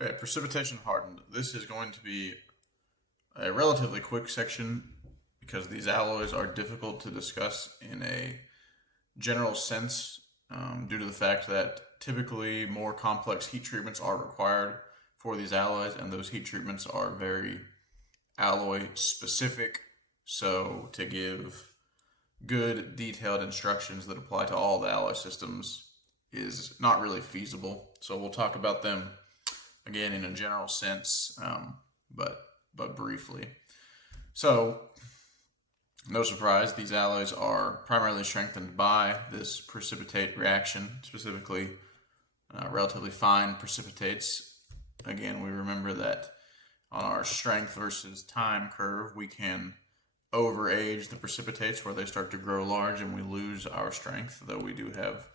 All right, precipitation hardened. This is going to be a relatively quick section because these alloys are difficult to discuss in a general sense due to the fact that typically more complex heat treatments are required for these alloys, and those heat treatments are very alloy specific. So, to give good detailed instructions that apply to all the alloy systems is not really feasible. So, we'll talk about them again in a general sense, but briefly. So, no surprise, these alloys are primarily strengthened by this precipitate reaction, specifically relatively fine precipitates. Again, we remember that on our strength versus time curve, we can overage the precipitates where they start to grow large and we lose our strength, though we do have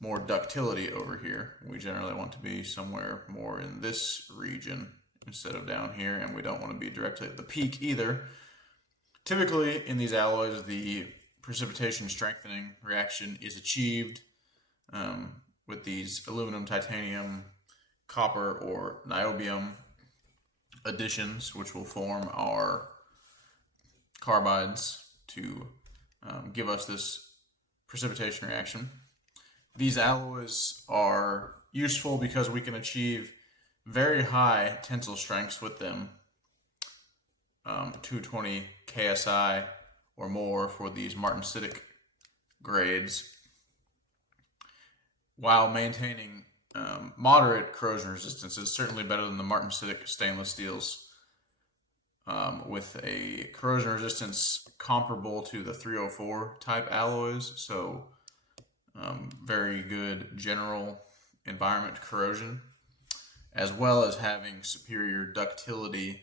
more ductility over here. We generally want to be somewhere more in this region instead of down here, and we don't want to be directly at the peak either. Typically, in these alloys, the precipitation strengthening reaction is achieved with these aluminum, titanium, copper, or niobium additions, which will form our carbides to give us this precipitation reaction. These alloys are useful because we can achieve very high tensile strengths with them, 220 KSI or more for these martensitic grades, while maintaining moderate corrosion resistance. Is certainly better than the martensitic stainless steels, with a corrosion resistance comparable to the 304 type alloys. So very good general environment corrosion, as well as having superior ductility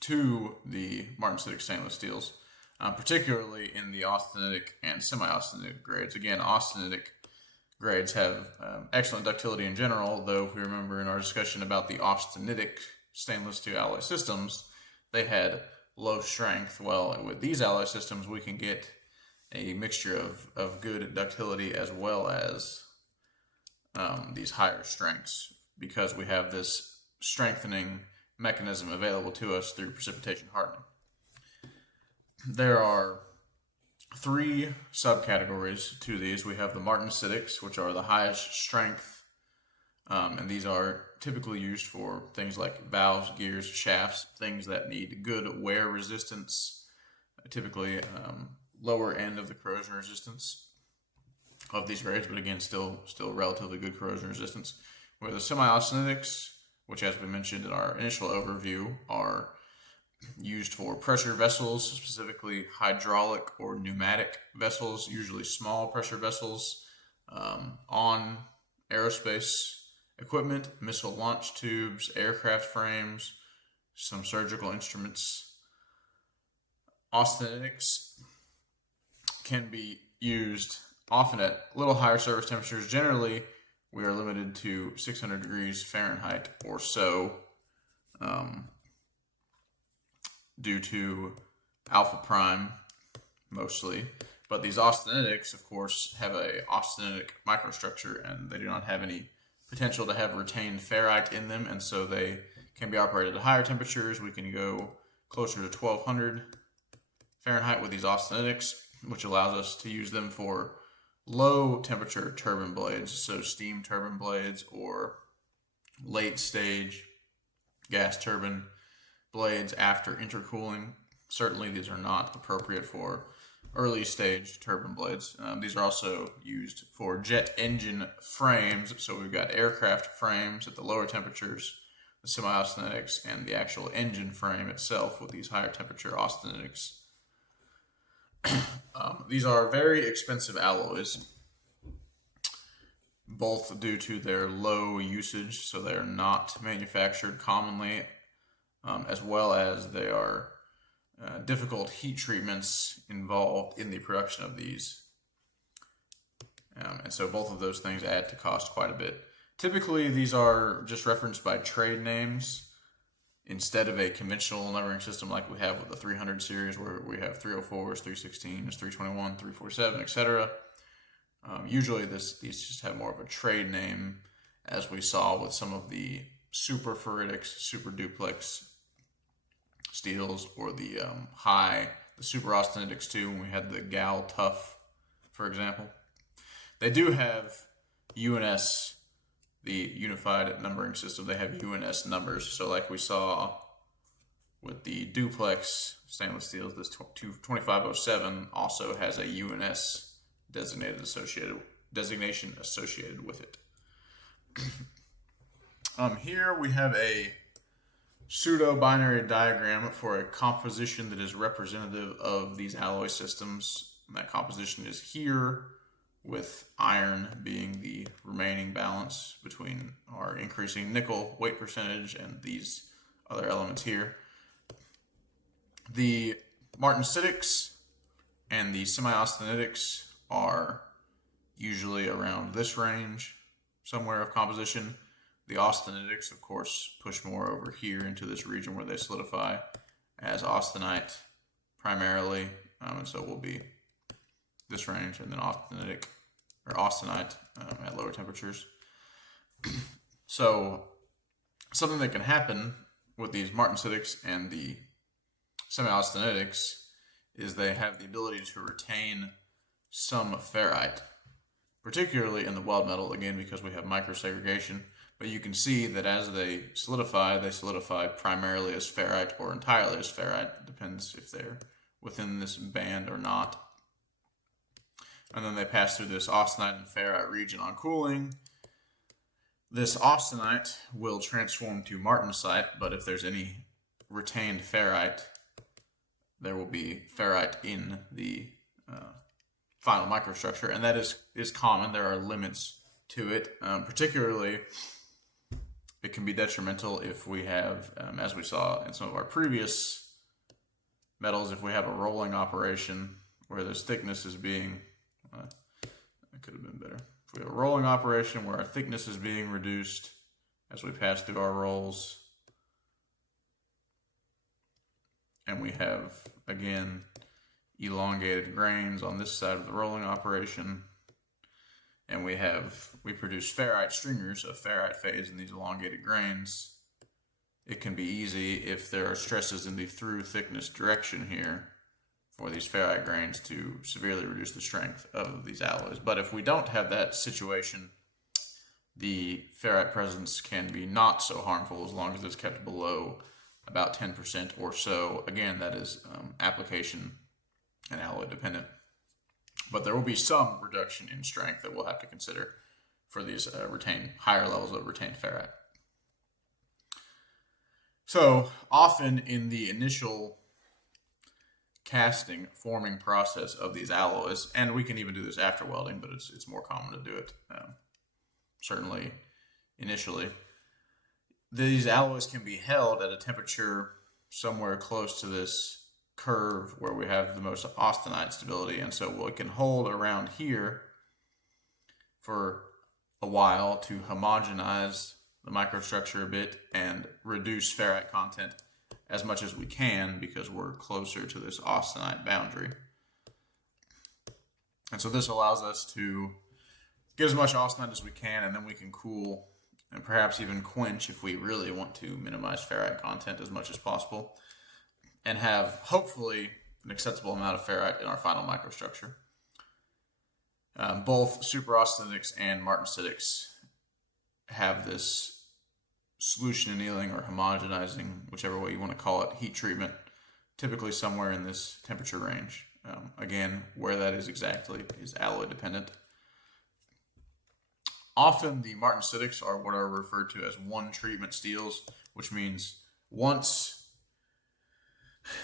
to the martensitic stainless steels, particularly in the austenitic and semi-austenitic grades. Again, austenitic grades have excellent ductility in general, though if we remember in our discussion about the austenitic stainless steel alloy systems, they had low strength. Well, with these alloy systems, we can get a mixture of good ductility as well as these higher strengths, because we have this strengthening mechanism available to us through precipitation hardening. There are three subcategories to these. We have the martensitics, which are the highest strength, and these are typically used for things like valves, gears, shafts, things that need good wear resistance, typically lower end of the corrosion resistance of these grades, but again, still relatively good corrosion resistance. Where the semi-austenitics, which, as we mentioned in our initial overview, are used for pressure vessels, specifically hydraulic or pneumatic vessels, usually small pressure vessels, on aerospace equipment, missile launch tubes, aircraft frames, some surgical instruments. Austenitics can be used often at a little higher surface temperatures. Generally, we are limited to 600 degrees Fahrenheit or so, due to alpha prime mostly. But these austenitics, of course, have a austenitic microstructure, and they do not have any potential to have retained ferrite in them, and so they can be operated at higher temperatures. We can go closer to 1200 Fahrenheit with these austenitics, which allows us to use them for low temperature turbine blades, so steam turbine blades or late stage gas turbine blades after intercooling. Certainly these are not appropriate for early stage turbine blades. These are also used for jet engine frames, so we've got aircraft frames at the lower temperatures, the semi-austenitics, and the actual engine frame itself with these higher temperature austenitics. These are very expensive alloys, both due to their low usage, so they are not manufactured commonly, as well as they are difficult heat treatments involved in the production of these. And so both of those things add to cost quite a bit. Typically, these are just referenced by trade names instead of a conventional numbering system like we have with the 300 series, where we have 304s, 316s, 321, 347, etc. Usually these just have more of a trade name, as we saw with some of the super ferritics, super duplex steels, or the super austenitics too, when we had the gal tough, for example. They do have UNS, the unified numbering system. They have UNS numbers. So like we saw with the duplex stainless steels, this 2507 also has a UNS designation associated with it. Here we have a pseudo-binary diagram for a composition that is representative of these alloy systems. And that composition is here, with iron being the remaining balance between our increasing nickel weight percentage and these other elements here. The martensitics and the semi-austenitics are usually around this range, somewhere of composition. The austenitics, of course, push more over here into this region where they solidify as austenite primarily, and so will be this range, and then austenite at lower temperatures. So something that can happen with these martensitics and the semi-austenitics is they have the ability to retain some ferrite, particularly in the weld metal, again, because we have microsegregation. But you can see that as they solidify primarily as ferrite or entirely as ferrite. Depends if they're within this band or not. And then they pass through this austenite and ferrite region on cooling. This austenite will transform to martensite, but if there's any retained ferrite, there will be ferrite in the final microstructure, and that is common. There are limits to it. Particularly, it can be detrimental if we have, as we saw in some of our previous metals, if we have a rolling operation where this thickness is being, that could have been better. If we have a rolling operation where our thickness is being reduced as we pass through our rolls, and we have, again, elongated grains on this side of the rolling operation, and we produce ferrite stringers of ferrite phase in these elongated grains. It can be easy, if there are stresses in the through thickness direction here, for these ferrite grains to severely reduce the strength of these alloys. But if we don't have that situation, the ferrite presence can be not so harmful as long as it's kept below about 10% or so. Again, that is application and alloy dependent. But there will be some reduction in strength that we'll have to consider for these higher levels of retained ferrite. So often in the initial casting, forming process of these alloys, and we can even do this after welding, but it's more common to do it certainly initially, these alloys can be held at a temperature somewhere close to this curve where we have the most austenite stability, and so we can hold around here for a while to homogenize the microstructure a bit and reduce ferrite content as much as we can, because we're closer to this austenite boundary. And so this allows us to get as much austenite as we can, and then we can cool and perhaps even quench if we really want to minimize ferrite content as much as possible, and have hopefully an acceptable amount of ferrite in our final microstructure. Both superaustenics and martensitics have this solution annealing or homogenizing, whichever way you want to call it, heat treatment, typically somewhere in this temperature range. Again, where that is exactly is alloy dependent. Often the martensitics are what are referred to as one treatment steels, which means once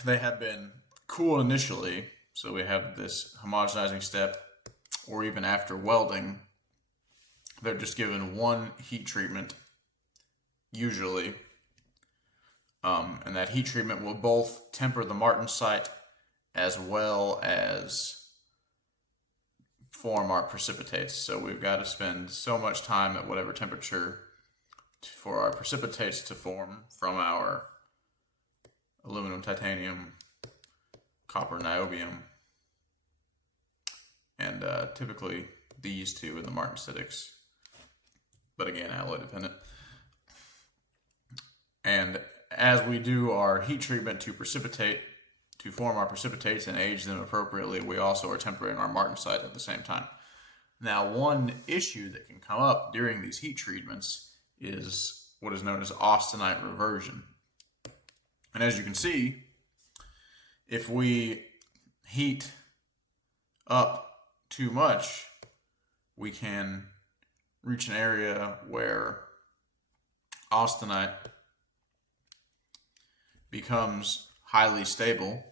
they have been cooled initially, so we have this homogenizing step, or even after welding, they're just given one heat treatment usually, and that heat treatment will both temper the martensite as well as form our precipitates. So we've got to spend so much time at whatever temperature for our precipitates to form from our aluminum, titanium, copper, niobium, and typically these two in the martensitics but again, alloy dependent. And as we do our heat treatment to precipitate, to form our precipitates and age them appropriately, we also are tempering our martensite at the same time. Now, one issue that can come up during these heat treatments is what is known as austenite reversion. And as you can see, if we heat up too much, we can reach an area where austenite becomes highly stable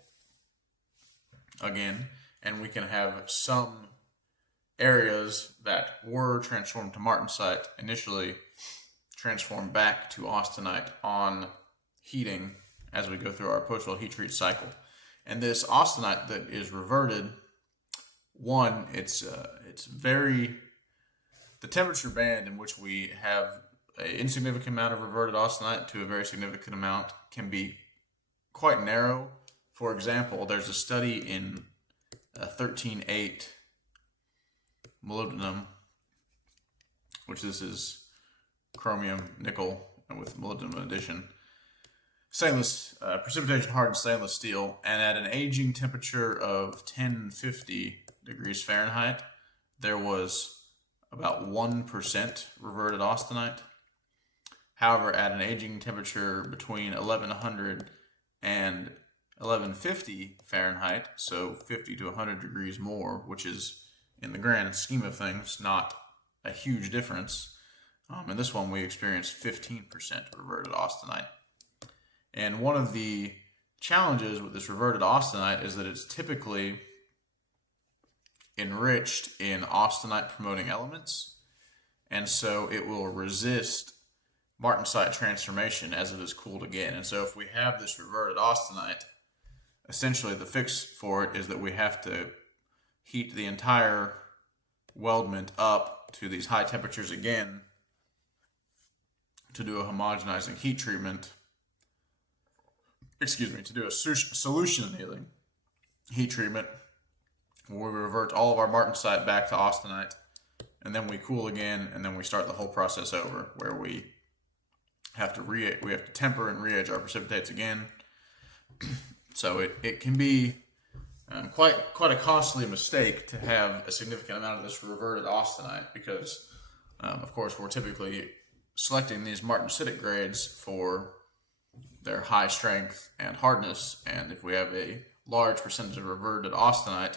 again, and we can have some areas that were transformed to martensite initially transform back to austenite on heating as we go through our post-weld heat treat cycle. And this austenite that is reverted, one, it's very, the temperature band in which we have an insignificant amount of reverted austenite to a very significant amount can be quite narrow. For example, there's a study in 13.8 molybdenum, which this is chromium nickel and with molybdenum addition, stainless precipitation hardened stainless steel, and at an aging temperature of 1050 degrees Fahrenheit, there was about 1% reverted austenite. However, at an aging temperature between 1100 and 1150 Fahrenheit, so 50 to 100 degrees more, which is in the grand scheme of things not a huge difference. In this one, we experienced 15% reverted austenite. And one of the challenges with this reverted austenite is that it's typically enriched in austenite promoting elements, and so it will resist martensite transformation as it is cooled again. And so if we have this reverted austenite, essentially the fix for it is that we have to heat the entire weldment up to these high temperatures again to do a homogenizing heat treatment, to do a solution annealing heat treatment where we revert all of our martensite back to austenite, and then we cool again, and then we start the whole process over where we have to temper and re-age our precipitates again. So it can be quite a costly mistake to have a significant amount of this reverted austenite because, of course, we're typically selecting these martensitic grades for their high strength and hardness, and if we have a large percentage of reverted austenite,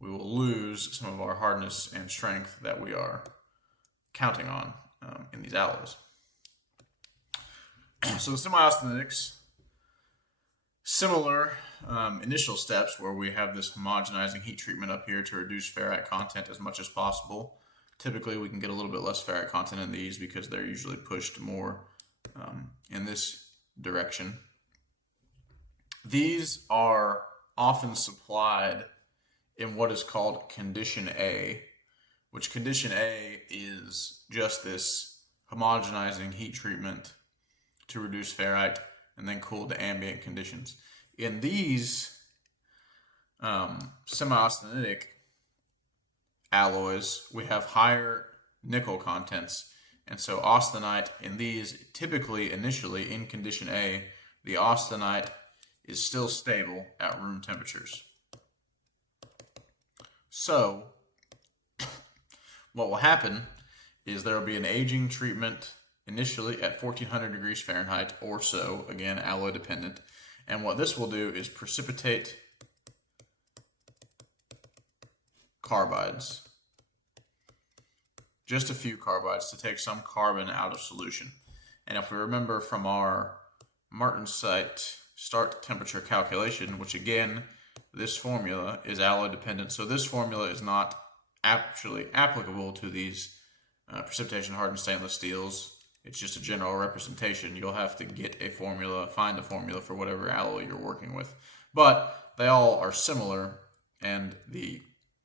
we will lose some of our hardness and strength that we are counting on in these alloys. So the semi-austenitics, similar initial steps where we have this homogenizing heat treatment up here to reduce ferrite content as much as possible. Typically, we can get a little bit less ferrite content in these because they're usually pushed more in this direction. These are often supplied in what is called condition A, which condition A is just this homogenizing heat treatment to reduce ferrite and then cool to ambient conditions. In these semi-austenitic alloys, we have higher nickel contents, and so austenite in these, typically initially in condition A, the austenite is still stable at room temperatures. So what will happen is there will be an aging treatment initially at 1400 degrees Fahrenheit or so, again alloy dependent, and what this will do is precipitate carbides, just a few carbides to take some carbon out of solution. And if we remember from our martensite start temperature calculation, which again, this formula is alloy dependent, so this formula is not actually applicable to these precipitation hardened stainless steels. It's just a general representation. You'll have to get a formula, find a formula for whatever alloy you're working with. But they all are similar, and the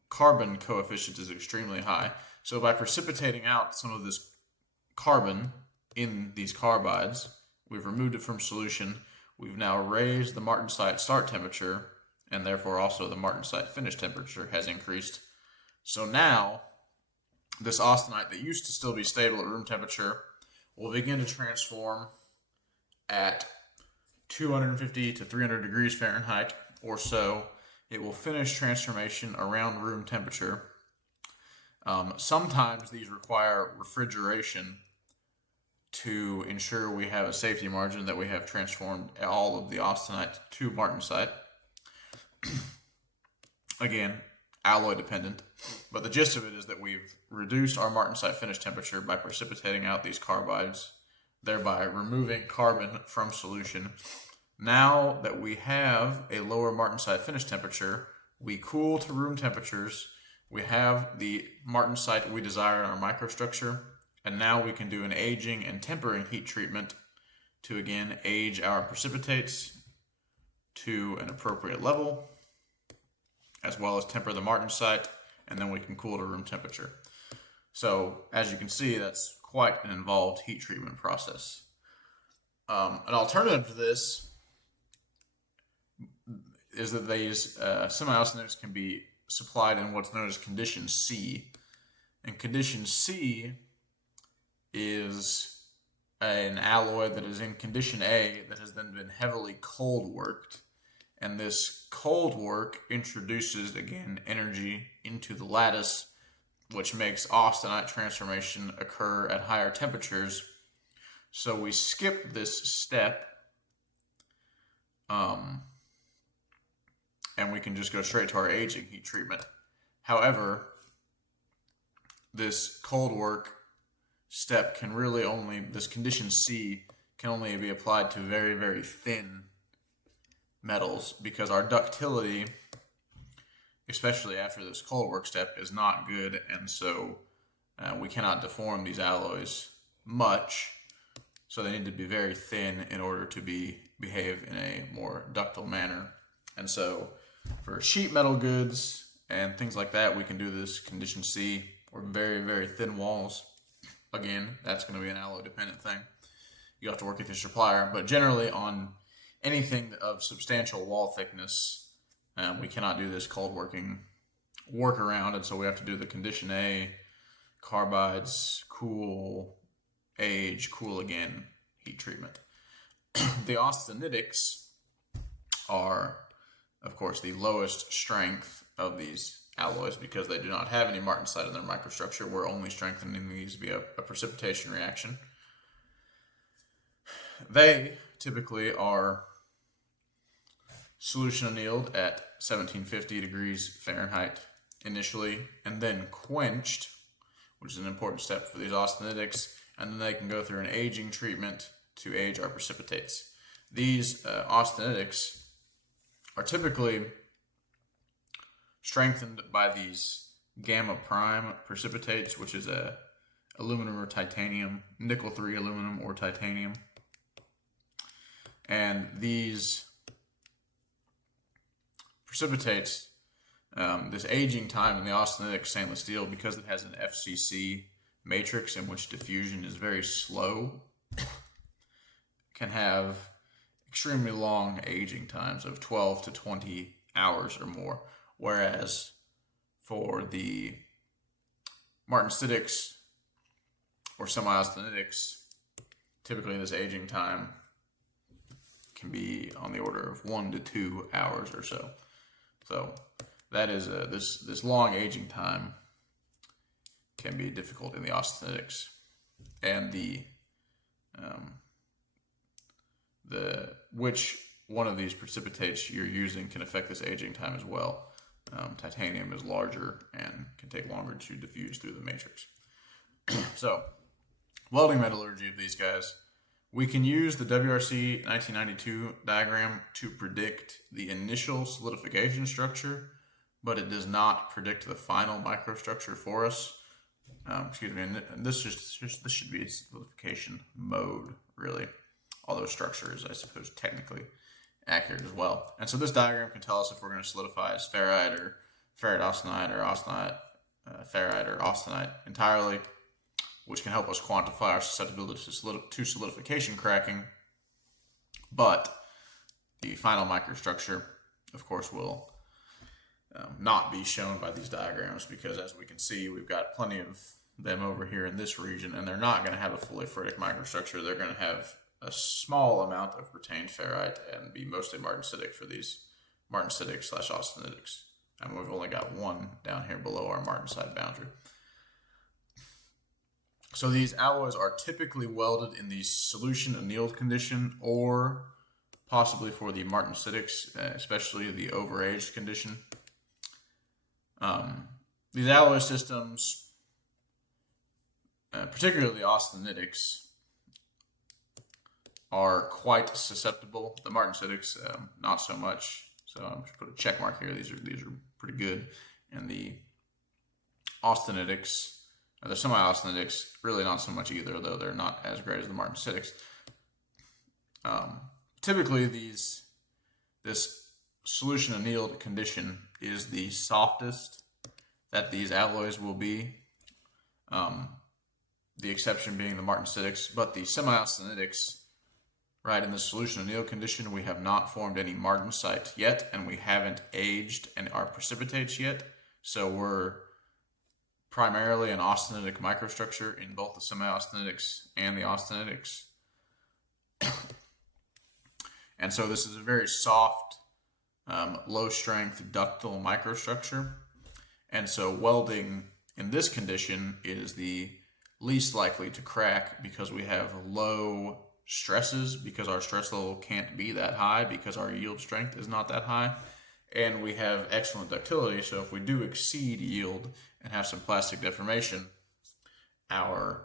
carbon coefficient is extremely high. So by precipitating out some of this carbon in these carbides, we've removed it from solution. We've now raised the martensite start temperature, and therefore also the martensite finish temperature has increased. So now this austenite that used to still be stable at room temperature will begin to transform at 250 to 300 degrees Fahrenheit or so. It will finish transformation around room temperature. Sometimes these require refrigeration to ensure we have a safety margin that we have transformed all of the austenite to martensite. Again, alloy dependent, but the gist of it is that we've reduced our martensite finish temperature by precipitating out these carbides, thereby removing carbon from solution. Now that we have a lower martensite finish temperature, we cool to room temperatures, we have the martensite we desire in our microstructure, and now we can do an aging and tempering heat treatment to again age our precipitates to an appropriate level, as well as temper the martensite, and then we can cool to room temperature. So as you can see, that's quite an involved heat treatment process. An alternative to this is that these semi-austenites can be supplied in what's known as condition C. And condition C is an alloy that is in condition A that has then been heavily cold worked. And this cold work introduces, again, energy into the lattice, which makes austenite transformation occur at higher temperatures. So we skip this step, and we can just go straight to our aging heat treatment. However, this cold work step can really only, this condition C can only be applied to very, very thin metals, because our ductility, especially after this cold work step, is not good, and so we cannot deform these alloys much, so they need to be very thin in order to behave in a more ductile manner. And so for sheet metal goods and things like that, we can do this condition C, or very, very thin walls. Again, that's going to be an alloy dependent thing. You have to work with your supplier, but generally on anything of substantial wall thickness, we cannot do this cold working workaround, and so we have to do the condition A, carbides, cool, age, cool again, heat treatment. The austenitics are, of course, the lowest strength of these alloys because they do not have any martensite in their microstructure. We're only strengthening these via a precipitation reaction. They typically are solution annealed at 1750 degrees Fahrenheit initially, and then quenched, which is an important step for these austenitics, and then they can go through an aging treatment to age our precipitates. These austenitics are typically strengthened by these gamma prime precipitates, which is a aluminum or titanium, nickel 3 aluminum or titanium. And these precipitates, this aging time in the austenitic stainless steel, because it has an FCC matrix in which diffusion is very slow, can have extremely long aging times of 12 to 20 hours or more. Whereas for the martensitic or semi-austenitics, typically this aging time can be on the order of 1 to 2 hours or so. So that is this long aging time can be difficult in the austenitics, and the which one of these precipitates you're using can affect this aging time as well. Titanium is larger and can take longer to diffuse through the matrix. So, welding metallurgy of these guys. We can use the WRC 1992 diagram to predict the initial solidification structure, but it does not predict the final microstructure for us. Excuse me, and this should be a solidification mode, really. Although structure is, I suppose, technically accurate as well. And so this diagram can tell us if we're going to solidify as ferrite or ferrite austenite or austenite, ferrite or austenite entirely, which can help us quantify our susceptibility to solidification cracking. But the final microstructure, of course, will not be shown by these diagrams because, as we can see, we've got plenty of them over here in this region, and they're not going to have a fully ferritic microstructure. They're going to have a small amount of retained ferrite and be mostly martensitic for these martensitic/austenitics. And we've only got one down here below our martensite boundary. So these alloys are typically welded in the solution annealed condition, or possibly for the martensitics, especially the overaged condition. These alloy systems, particularly the austenitics, are quite susceptible. The martensitics, not so much. So I'm just put a check mark here. These are pretty good. And the austenitics, the semi-austenitics, really not so much either, though they're not as great as the martensitics. Typically, this solution annealed condition is the softest that these alloys will be. The exception being the martensitics, but the semi-austenitics, right, in the solution annealed condition, we have not formed any martensite yet, and we haven't aged our precipitates yet. So we're primarily an austenitic microstructure in both the semi-austenitics and the austenitics. And so this is a very soft, low-strength ductile microstructure. And so welding in this condition is the least likely to crack because we have low stresses, because our stress level can't be that high, because our yield strength is not that high, and we have excellent ductility. So if we do exceed yield and have some plastic deformation, our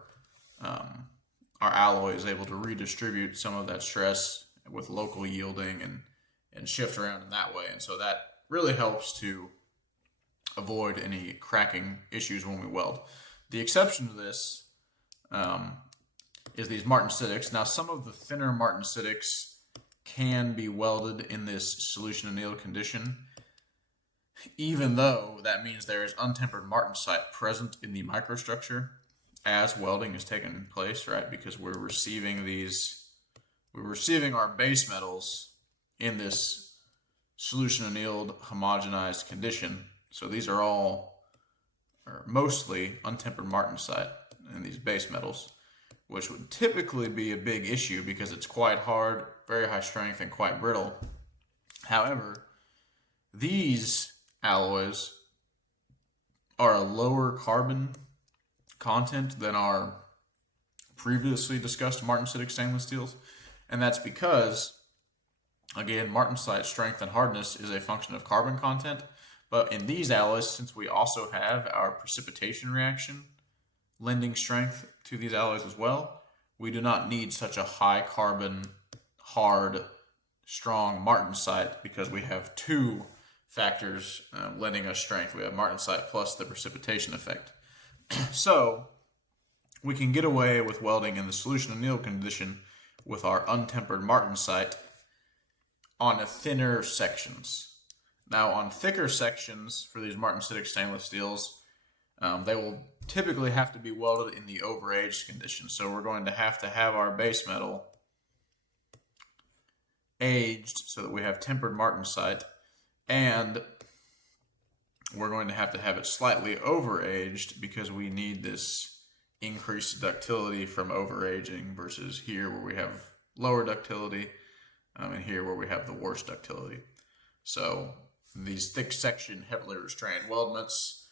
alloy is able to redistribute some of that stress with local yielding and shift around in that way. And so that really helps to avoid any cracking issues when we weld. The exception to this is these martensitics. Now, some of the thinner martensitics can be welded in this solution annealed condition, even though that means there is untempered martensite present in the microstructure as welding is taking place, right? Because we're receiving our base metals in this solution annealed homogenized condition. So these are mostly untempered martensite in these base metals, which would typically be a big issue because it's quite hard, very high strength, and quite brittle. However, these alloys are a lower carbon content than our previously discussed martensitic stainless steels, and that's because, again, martensite strength and hardness is a function of carbon content. But in these alloys, since we also have our precipitation reaction lending strength to these alloys as well, we do not need such a high carbon, hard, strong martensite because we have two factors lending us strength. We have martensite plus the precipitation effect. So we can get away with welding in the solution annealed condition with our untempered martensite on thinner sections. Now, on thicker sections for these martensitic stainless steels, they will typically have to be welded in the overaged condition. So we're going to have our base metal aged so that we have tempered martensite, and we're going to have it slightly overaged because we need this increased ductility from overaging versus here where we have lower ductility, and here where we have the worst ductility. So these thick section, heavily restrained weldments,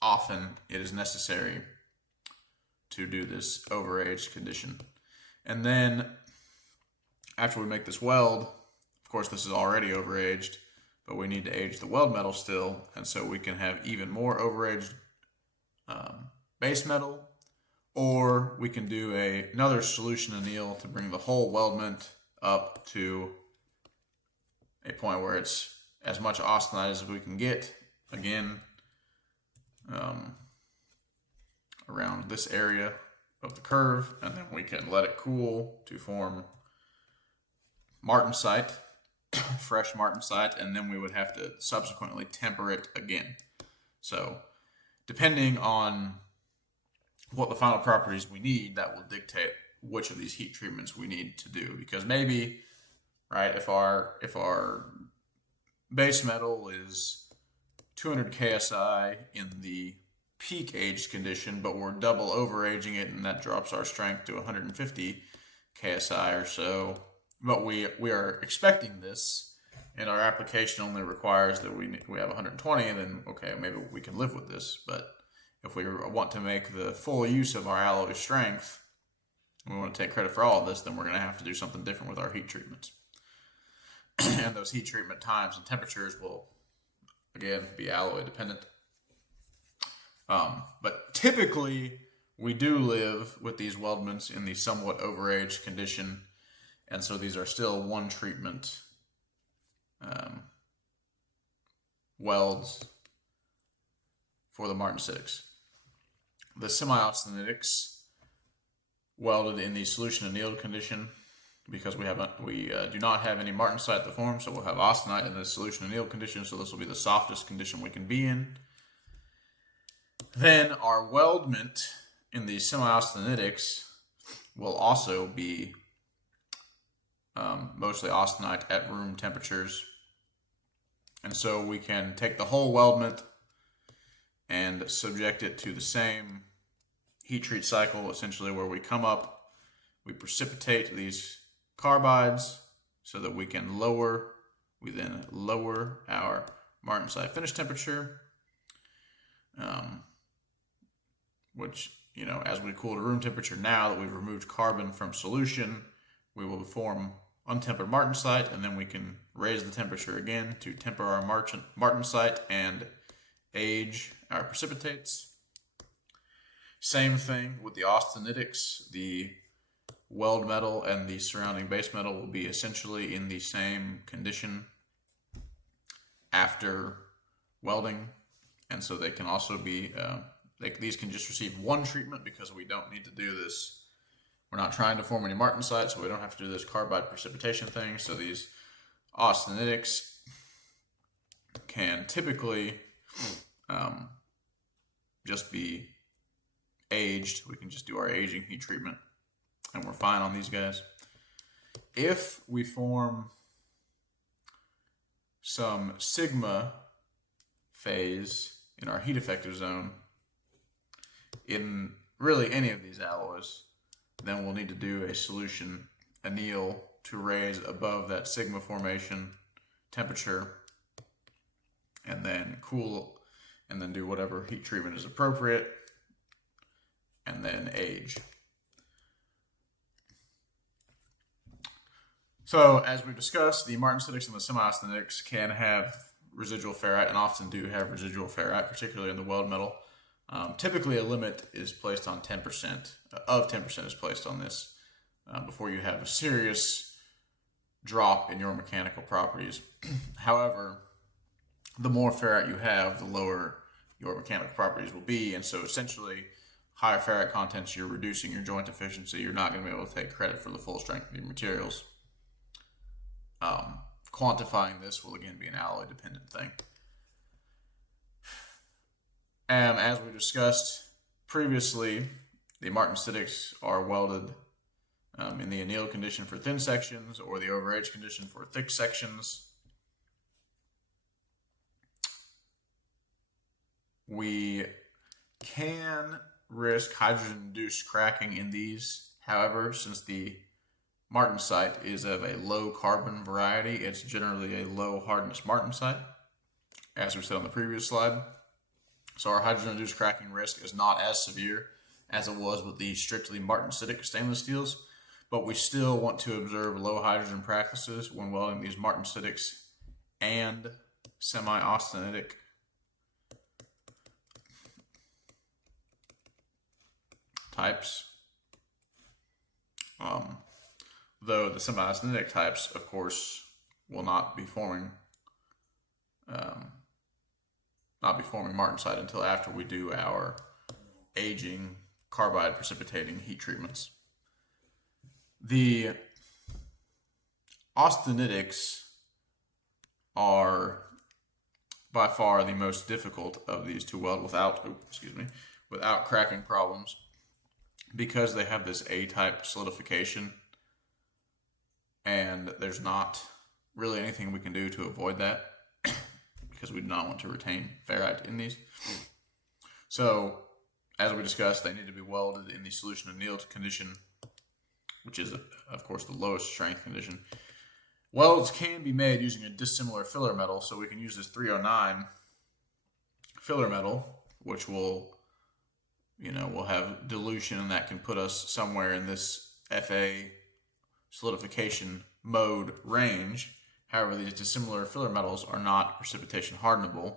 often it is necessary to do this overaged condition. And then after we make this weld, of course this is already overaged, but we need to age the weld metal still, and so we can have even more overaged base metal, or we can do another solution anneal to bring the whole weldment up to a point where it's as much austenite as we can get, again, around this area of the curve, and then we can let it cool to form martensite, fresh martensite, and then we would have to subsequently temper it again. So depending on what the final properties we need, that will dictate which of these heat treatments we need to do, because maybe, right, if our base metal is 200 KSI in the peak aged condition, but we're double overaging it, and that drops our strength to 150 KSI or so. But we are expecting this, and our application only requires that we have 120, and then okay, maybe we can live with this. But if we want to make the full use of our alloy strength, and we want to take credit for all of this, then we're going to have to do something different with our heat treatments. And those heat treatment times and temperatures will, again, be alloy dependent. But typically, we do live with these weldments in the somewhat overaged condition, and so these are still one treatment welds for the martensitics. The semi-austenitics welded in the solution annealed condition, because we do not have any martensite to form, so we'll have austenite in the solution annealed condition, so this will be the softest condition we can be in. Then our weldment in the semi-austenitics will also be mostly austenite at room temperatures. And so we can take the whole weldment and subject it to the same heat treat cycle, essentially, where we come up, we precipitate these carbides so that we then lower our martensite finish temperature, which, as we cool to room temperature now that we've removed carbon from solution, we will form untempered martensite, and then we can raise the temperature again to temper our martensite and age our precipitates. Same thing with the austenitics. The weld metal and the surrounding base metal will be essentially in the same condition after welding, and so they can also be these can just receive one treatment because we don't need to do this. We're not trying to form any martensite, so we don't have to do this carbide precipitation thing. So these austenitics can typically just be aged. We can just do our aging heat treatment, and we're fine on these guys. If we form some sigma phase in our heat effective zone in really any of these alloys, then we'll need to do a solution anneal to raise above that sigma formation temperature, and then cool, and then do whatever heat treatment is appropriate, and then age. So, as we've discussed, the martensitics and the semi-austenitics can have residual ferrite, and often do have residual ferrite, particularly in the weld metal. Typically, a limit is placed on 10%, of 10% is placed on this before you have a serious drop in your mechanical properties. However, the more ferrite you have, the lower your mechanical properties will be, and so essentially, higher ferrite contents, you're reducing your joint efficiency. You're not going to be able to take credit for the full strength of your materials. Quantifying this will again be an alloy dependent thing. And as we discussed previously, the martensitics are welded in the annealed condition for thin sections, or the overage condition for thick sections. We can risk hydrogen-induced cracking in these. However, since the martensite is of a low carbon variety, it's generally a low hardness martensite, as we said on the previous slide. So our hydrogen-induced cracking risk is not as severe as it was with the strictly martensitic stainless steels, but we still want to observe low hydrogen practices when welding these martensitics and semi-austenitic types. Though the semi-austenitic types, of course, will not be forming martensite until after we do our aging carbide precipitating heat treatments. The austenitics are by far the most difficult of these to weld without cracking problems, because they have this A-type solidification, and there's not really anything we can do to avoid that because we do not want to retain ferrite in these. So, as we discussed, they need to be welded in the solution annealed condition, which is, of course, the lowest strength condition. Welds can be made using a dissimilar filler metal, so we can use this 309 filler metal, which will have dilution, and that can put us somewhere in this FA solidification mode range. However, these dissimilar filler metals are not precipitation hardenable,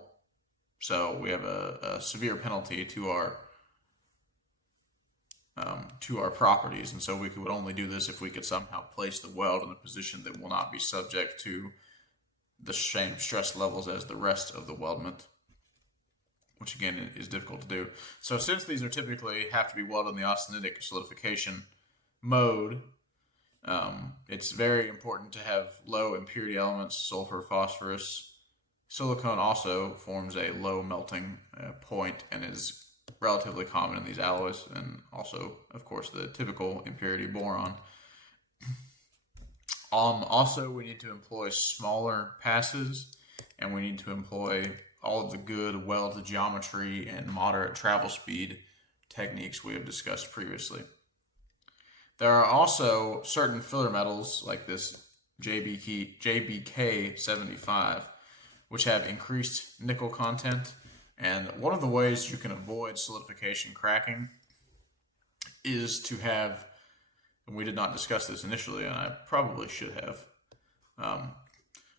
so we have a severe penalty to our properties, and so we would only do this if we could somehow place the weld in a position that will not be subject to the same stress levels as the rest of the weldment, which again is difficult to do. So since these are typically have to be welded in the austenitic solidification mode, it's very important to have low impurity elements, sulfur, phosphorus. Silicone also forms a low melting point and is relatively common in these alloys, and also, of course, the typical impurity boron. Also, we need to employ smaller passes, and we need to employ all of the good weld geometry and moderate travel speed techniques we have discussed previously. There are also certain filler metals like this JBK 75, which have increased nickel content. And one of the ways you can avoid solidification cracking is to have, and we did not discuss this initially, and I probably should have,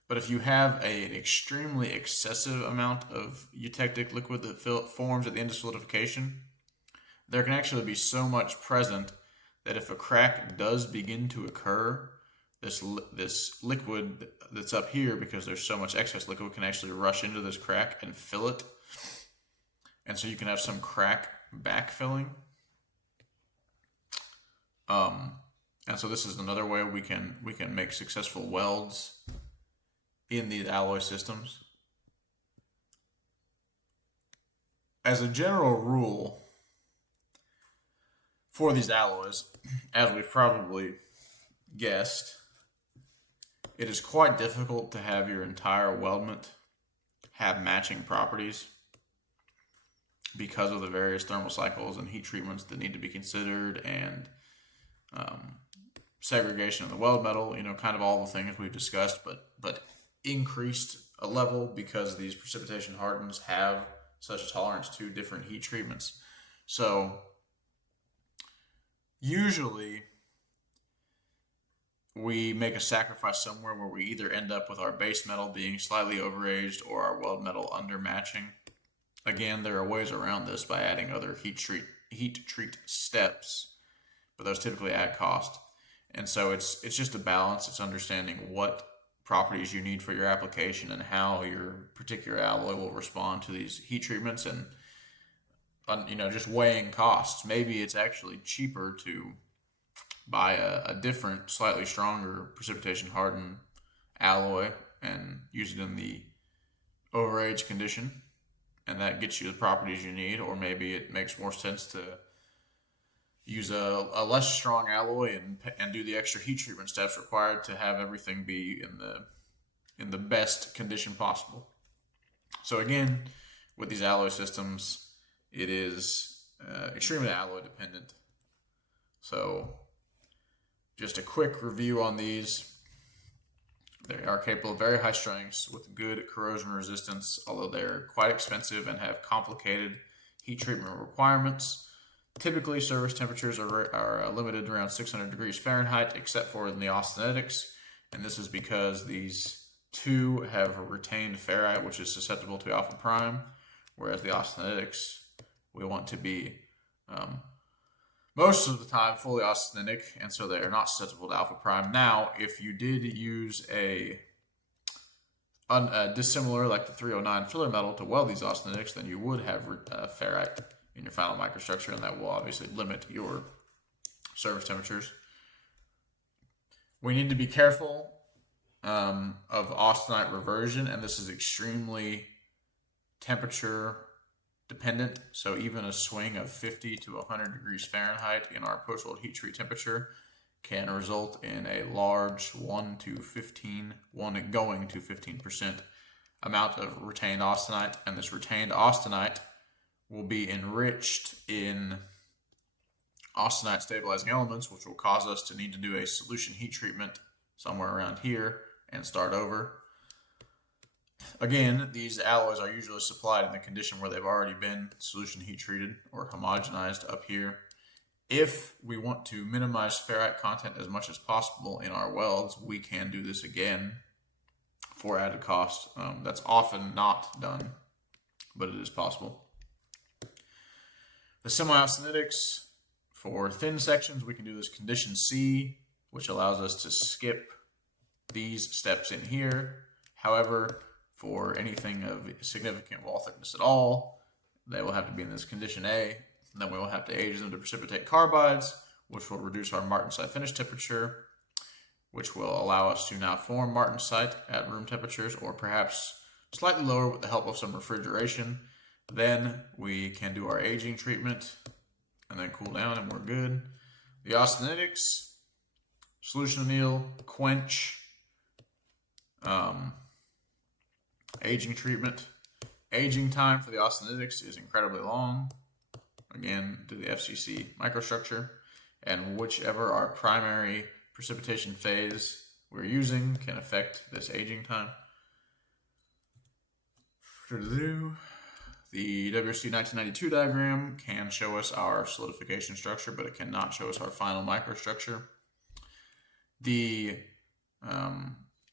but if you have an extremely excessive amount of eutectic liquid that forms at the end of solidification, there can actually be so much present that if a crack does begin to occur, this liquid that's up here, because there's so much excess liquid, can actually rush into this crack and fill it. And so you can have some crack backfilling. And so this is another way we can make successful welds in these alloy systems. As a general rule for these alloys, as we've probably guessed, it is quite difficult to have your entire weldment have matching properties because of the various thermal cycles and heat treatments that need to be considered, and segregation of the weld metal, kind of all the things we've discussed, but increased a level because these precipitation hardens have such a tolerance to different heat treatments. So usually we make a sacrifice somewhere where we either end up with our base metal being slightly overaged or our weld metal under matching. Again, there are ways around this by adding other heat treat steps, but those typically add cost. And so it's just a balance. It's understanding what properties you need for your application and how your particular alloy will respond to these heat treatments, and just weighing costs. Maybe it's actually cheaper to buy a different, slightly stronger precipitation hardened alloy and use it in the overage condition, and that gets you the properties you need. Or maybe it makes more sense to use a less strong alloy and do the extra heat treatment steps required to have everything be in the best condition possible. So again, with these alloy systems, it is extremely alloy dependent. So just a quick review on these. They are capable of very high strengths with good corrosion resistance, although they're quite expensive and have complicated heat treatment requirements. Typically, service temperatures are limited around 600 degrees Fahrenheit, except for in the austenitics, and this is because these two have retained ferrite, which is susceptible to alpha prime, whereas the austenitics we want to be most of the time fully austenitic, and so they are not susceptible to alpha prime. Now, if you did use a dissimilar like the 309 filler metal to weld these austenitics, then you would have ferrite in your final microstructure, and that will obviously limit your service temperatures. We need to be careful of austenite reversion, and this is extremely temperature dependent. So even a swing of 50 to 100 degrees Fahrenheit in our post-weld heat treat temperature can result in a large 1 to 15% amount of retained austenite, and this retained austenite will be enriched in austenite stabilizing elements, which will cause us to need to do a solution heat treatment somewhere around here and start over. Again, these alloys are usually supplied in the condition where they've already been solution heat treated or homogenized up here. If we want to minimize ferrite content as much as possible in our welds, we can do this again for added cost. That's often not done, but it is possible. The semi-austenitics, for thin sections, we can do this condition C, which allows us to skip these steps in here. However, for anything of significant wall thickness at all, they will have to be in this condition A. And then we will have to age them to precipitate carbides, which will reduce our martensite finish temperature, which will allow us to now form martensite at room temperatures or perhaps slightly lower with the help of some refrigeration. Then we can do our aging treatment and then cool down and we're good. The austenitics, solution anneal, quench, aging treatment. Aging time for the austenitics is incredibly long. Again, to the FCC microstructure, and whichever our primary precipitation phase we're using can affect this aging time. The WRC 1992 diagram can show us our solidification structure, but it cannot show us our final microstructure. The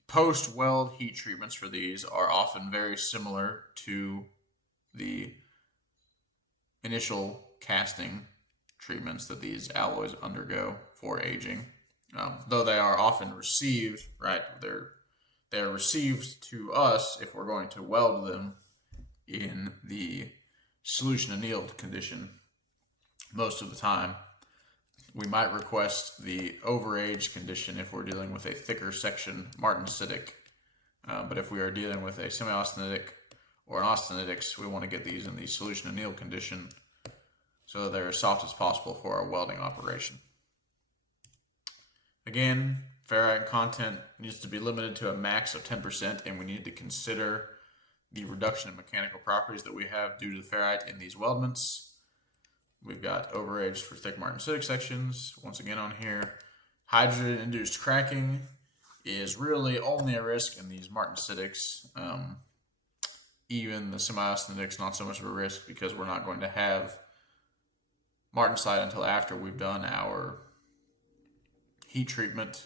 post-weld heat treatments for these are often very similar to the initial casting treatments that these alloys undergo for aging. Though they are often received, right, they're received to us if we're going to weld them in the solution annealed condition most of the time. We might request the overage condition if we're dealing with a thicker section martensitic, but if we are dealing with a semi-austenitic or an austenitics, we want to get these in the solution annealed condition so that they're as soft as possible for our welding operation. Again, ferrite content needs to be limited to a max of 10%, and we need to consider the reduction in mechanical properties that we have due to the ferrite in these weldments. We've got overaged for thick martensitic sections. Once again on here, hydrogen-induced cracking is really only a risk in these martensitics. Even the semi-austenitics, not so much of a risk because we're not going to have martensite until after we've done our heat treatment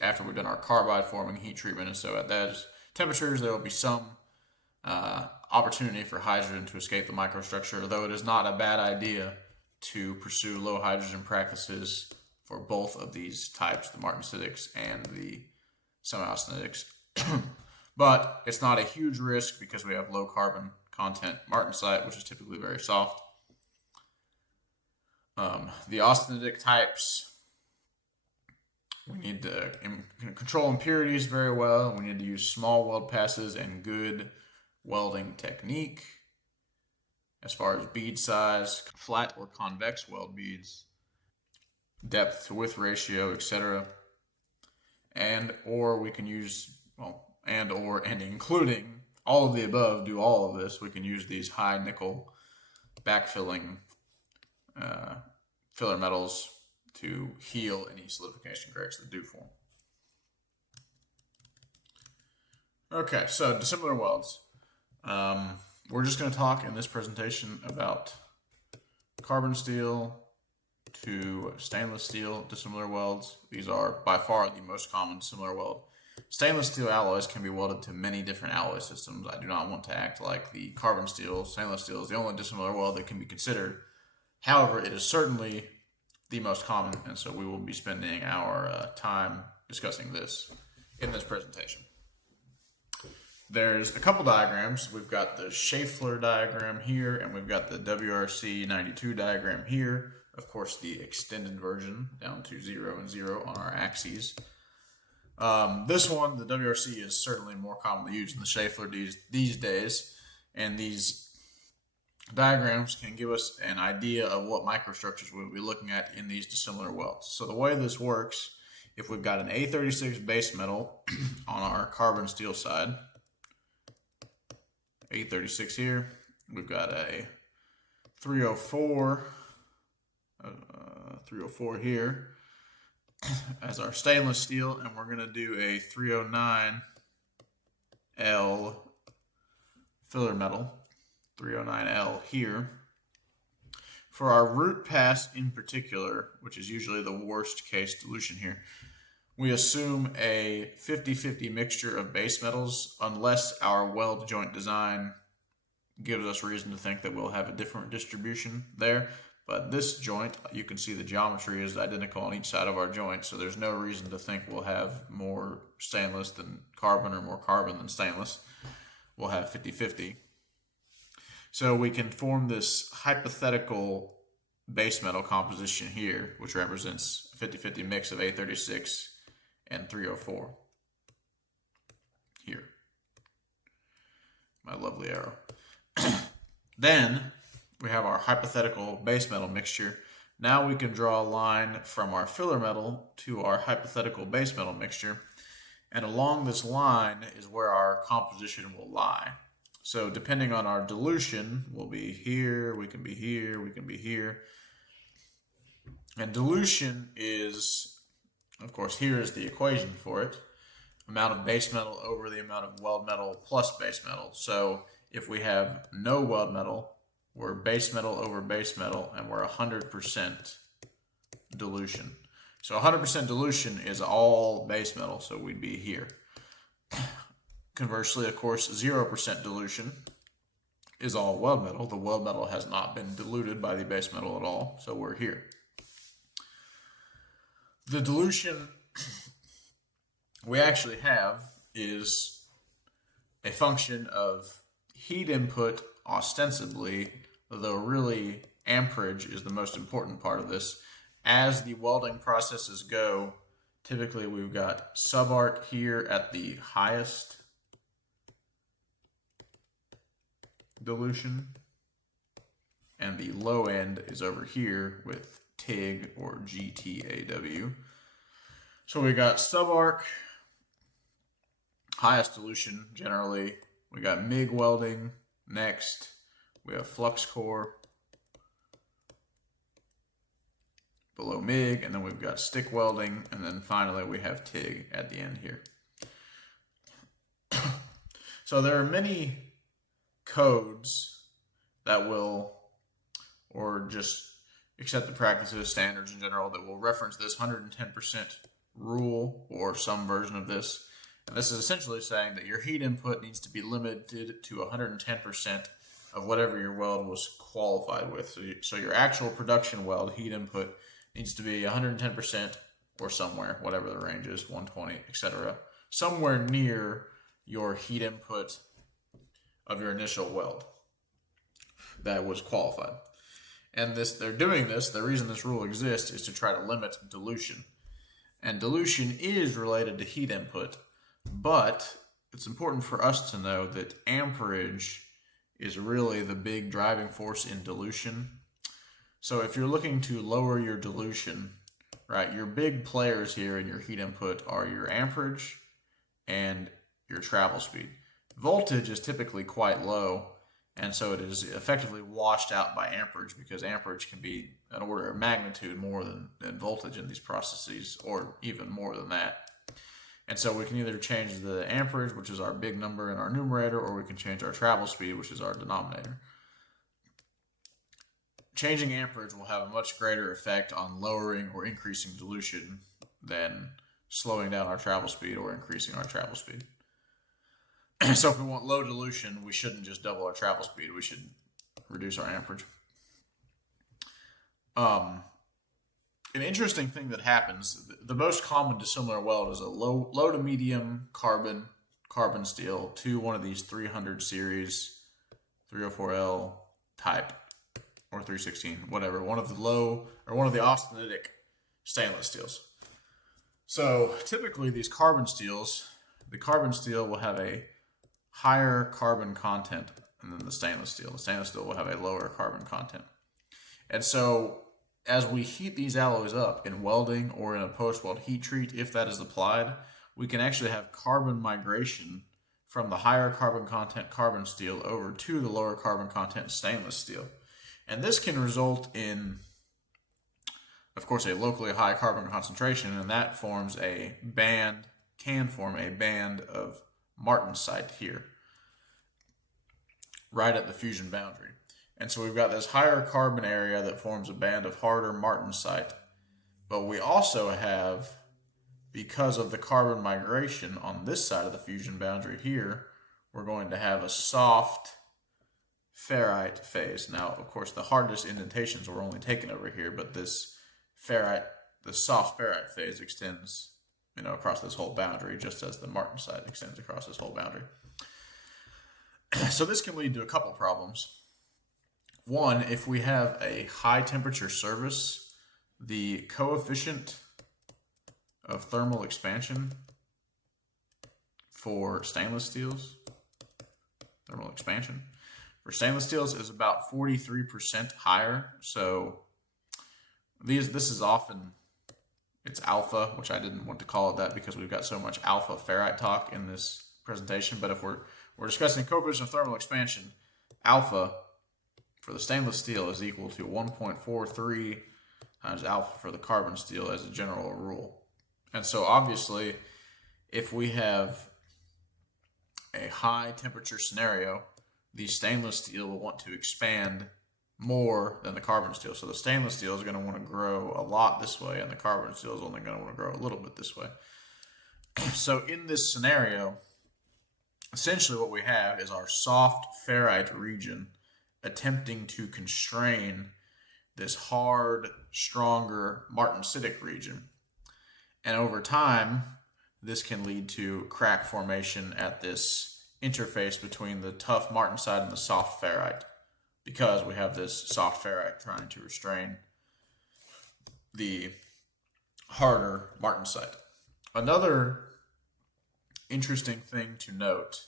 after we've done our carbide forming heat treatment. And so at those temperatures, there will be some opportunity for hydrogen to escape the microstructure, though it is not a bad idea to pursue low hydrogen practices for both of these types, the martensitics and the semi-austenitics. But it's not a huge risk because we have low carbon content martensite, which is typically very soft. The austenitic types, we need to control impurities very well. We need to use small weld passes and good welding technique. As far as bead size, flat or convex weld beads, depth to width ratio, etc. And we can use, and including all of the above, do all of this, we can use these high nickel backfilling filler metals to heal any solidification cracks that do form. Okay, so dissimilar welds. We're just going to talk in this presentation about carbon steel to stainless steel dissimilar welds. These are by far the most common dissimilar weld. Stainless steel alloys can be welded to many different alloy systems. I do not want to act like the carbon steel. Stainless steel is the only dissimilar weld that can be considered. However, it is certainly the most common, and so we will be spending our time discussing this in this presentation. There's a couple diagrams. We've got the Schaeffler diagram here, and we've got the WRC 92 diagram here. Of course, the extended version down to 0 and 0 on our axes. This one, the WRC, is certainly more commonly used in the Schaeffler these days, and these diagrams can give us an idea of what microstructures we'll be looking at in these dissimilar welds. So the way this works, if we've got an A36 base metal on our carbon steel side, A36 here, We've got a 304, 304 here as our stainless steel, and we're going to do a 309L filler metal, 309L here. For our root pass in particular, which is usually the worst case dilution here, we assume a 50-50 mixture of base metals unless our weld joint design gives us reason to think that we'll have a different distribution there. But this joint, you can see the geometry is identical on each side of our joint, so there's no reason to think we'll have more stainless than carbon or more carbon than stainless. We'll have 50-50. So we can form this hypothetical base metal composition here, which represents a 50-50 mix of A36 and 304 here. My lovely arrow. Then we have our hypothetical base metal mixture. Now we can draw a line from our filler metal to our hypothetical base metal mixture. And along this line is where our composition will lie. So depending on our dilution, we'll be here, we can be here, we can be here. And dilution is, of course, here is the equation for it. Amount of base metal over the amount of weld metal plus base metal. So if we have no weld metal, we're base metal over base metal, and we're 100% dilution. So 100% dilution is all base metal, so we'd be here. Conversely, of course, 0% dilution is all weld metal. The weld metal has not been diluted by the base metal at all, so we're here. The dilution we actually have is a function of heat input ostensibly, though really amperage is the most important part of this. As the welding processes go, typically we've got subarc here at the highest dilution, and the low end is over here with TIG or GTAW. So we got subarc, highest dilution generally. We got MIG welding next. We have flux core below MIG, and then we've got stick welding, and then finally we have TIG at the end here. So there are many codes that will, or just accept the practices, standards in general, that will reference this 110% rule or some version of this. And this is essentially saying that your heat input needs to be limited to 110% of whatever your weld was qualified with. So your actual production weld heat input needs to be 110% or somewhere, whatever the range is, 120, etc. Somewhere near your heat input of your initial weld that was qualified. And they're doing this, the reason this rule exists is to try to limit dilution. And dilution is related to heat input, but it's important for us to know that amperage is really the big driving force in dilution. So if you're looking to lower your dilution, right, your big players here in your heat input are your amperage and your travel speed. Voltage is typically quite low, and so it is effectively washed out by amperage, because amperage can be an order of magnitude more than voltage in these processes, or even more than that. And so we can either change the amperage, which is our big number in our numerator, or we can change our travel speed, which is our denominator. Changing amperage will have a much greater effect on lowering or increasing dilution than slowing down our travel speed or increasing our travel speed. So if we want low dilution, we shouldn't just double our travel speed. We should reduce our amperage. An interesting thing that happens, the most common dissimilar weld is a low to medium carbon steel to one of these 300 series, 304L type, or 316, whatever, one of the low, or one of the austenitic stainless steels. So typically these carbon steels, the carbon steel will have a higher carbon content than the stainless steel. The stainless steel will have a lower carbon content. And so as we heat these alloys up in welding or in a post-weld heat treat, if that is applied, we can actually have carbon migration from the higher carbon content carbon steel over to the lower carbon content stainless steel. And this can result in, of course, a locally high carbon concentration, and that can form a band of martensite here, right at the fusion boundary. And so we've got this higher carbon area that forms a band of harder martensite. But we also have, because of the carbon migration on this side of the fusion boundary here, we're going to have a soft ferrite phase. Now, of course, the hardest indentations were only taken over here, but this soft ferrite phase extends, across this whole boundary, just as the martensite extends across this whole boundary. So this can lead to a couple problems. One, if we have a high temperature service, the coefficient of thermal expansion for stainless steels, is about 43% higher. So this is often, it's alpha, which I didn't want to call it that because we've got so much alpha ferrite talk in this presentation. But if we're discussing coefficient of thermal expansion, alpha for the stainless steel is equal to 1.43 times alpha for the carbon steel as a general rule. And so obviously, if we have a high temperature scenario, the stainless steel will want to expand more than the carbon steel. So the stainless steel is going to want to grow a lot this way, and the carbon steel is only going to want to grow a little bit this way. So in this scenario, essentially what we have is our soft ferrite region attempting to constrain this hard, stronger martensitic region. And over time, this can lead to crack formation at this interface between the tough martensite and the soft ferrite, because we have this soft ferrite trying to restrain the harder martensite. Another interesting thing to note,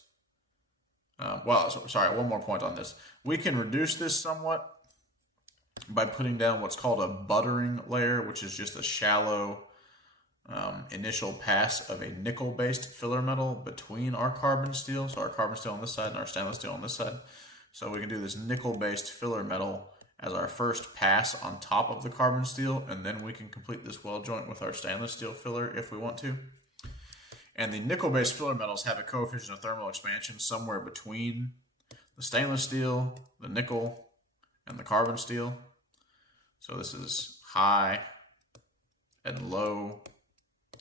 one more point on this. We can reduce this somewhat by putting down what's called a buttering layer, which is just a shallow initial pass of a nickel-based filler metal between our carbon steel. So our carbon steel on this side and our stainless steel on this side. So we can do this nickel-based filler metal as our first pass on top of the carbon steel, and then we can complete this weld joint with our stainless steel filler if we want to. And the nickel-based filler metals have a coefficient of thermal expansion somewhere between the stainless steel, the nickel, and the carbon steel. So this is high and low